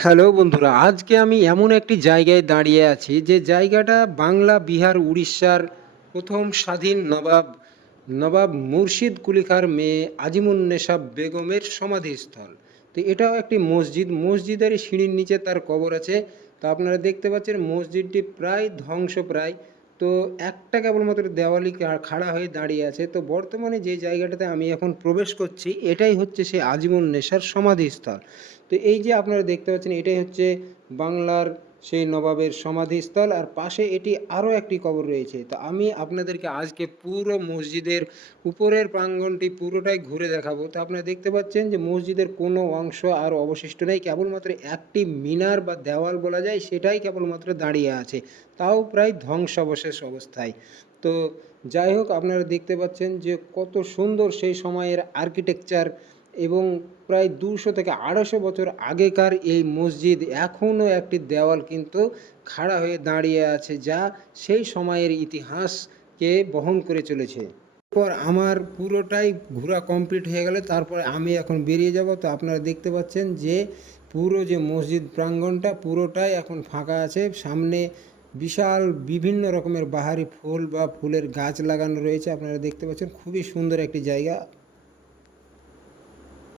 Hello বন্ধুরা, আজকে আমি এমন একটি জায়গায় দাঁড়িয়ে আছি যে জায়গাটা বাংলা, বিহার, উড়িষ্যার প্রথম স্বাধীন নবাব মুর্শিদ কুলি খাঁর মেয়ে আজিমুন্নেসা বেগমের সমাধিস্থল। তো এটাও একটি মসজিদ। মসজিদের সিঁড়ির নিচে তার কবর আছে। তো আপনারা দেখতে পাচ্ছেন মসজিদটি প্রায় ধ্বংসপ্রায়। তো একটা কেবলমাত্র দেওয়ালি খাড়া হয়ে দাঁড়িয়ে আছে। তো বর্তমানে যে জায়গাটাতে আমি এখন প্রবেশ করছি এটাই হচ্ছে সেই আজিমুন্নেসার সমাধিস্থল। তো এই যে আপনারা দেখতে পাচ্ছেন এটাই হচ্ছে বাংলার সেই নবাবের সমাধিস্থল, আর পাশে এটি আরও একটি কবর রয়েছে। তো আমি আপনাদেরকে আজকে পুরো মসজিদের উপরের প্রাঙ্গণটি পুরোটাই ঘুরে দেখাবো। তো আপনারা দেখতে পাচ্ছেন যে মসজিদের কোনো অংশ আর অবশিষ্ট নেই, কেবলমাত্র একটি মিনার বা দেওয়াল বলা যায় সেটাই কেবলমাত্র দাঁড়িয়ে আছে, তাও প্রায় ধ্বংসাবশেষ অবস্থায়। তো যাই হোক, আপনারা দেখতে পাচ্ছেন যে কত সুন্দর সেই সময়ের আর্কিটেকচার, এবং প্রায় 200 থেকে 250 বছর আগেকার এই মসজিদ এখনও একটি দেওয়াল কিন্তু খাড়া হয়ে দাঁড়িয়ে আছে, যা সেই সময়ের ইতিহাসকে বহন করে চলেছে। এরপর আমার পুরোটাই ঘোরা কমপ্লিট হয়ে গেলে তারপরে আমি এখন বেরিয়ে যাব। তো আপনারা দেখতে পাচ্ছেন যে পুরো যে মসজিদ প্রাঙ্গণটা পুরোটাই এখন ফাঁকা আছে। সামনে বিশাল বিভিন্ন রকমের বাহারি ফুল বা ফুলের গাছ লাগানো রয়েছে। আপনারা দেখতে পাচ্ছেন খুবই সুন্দর একটি জায়গা।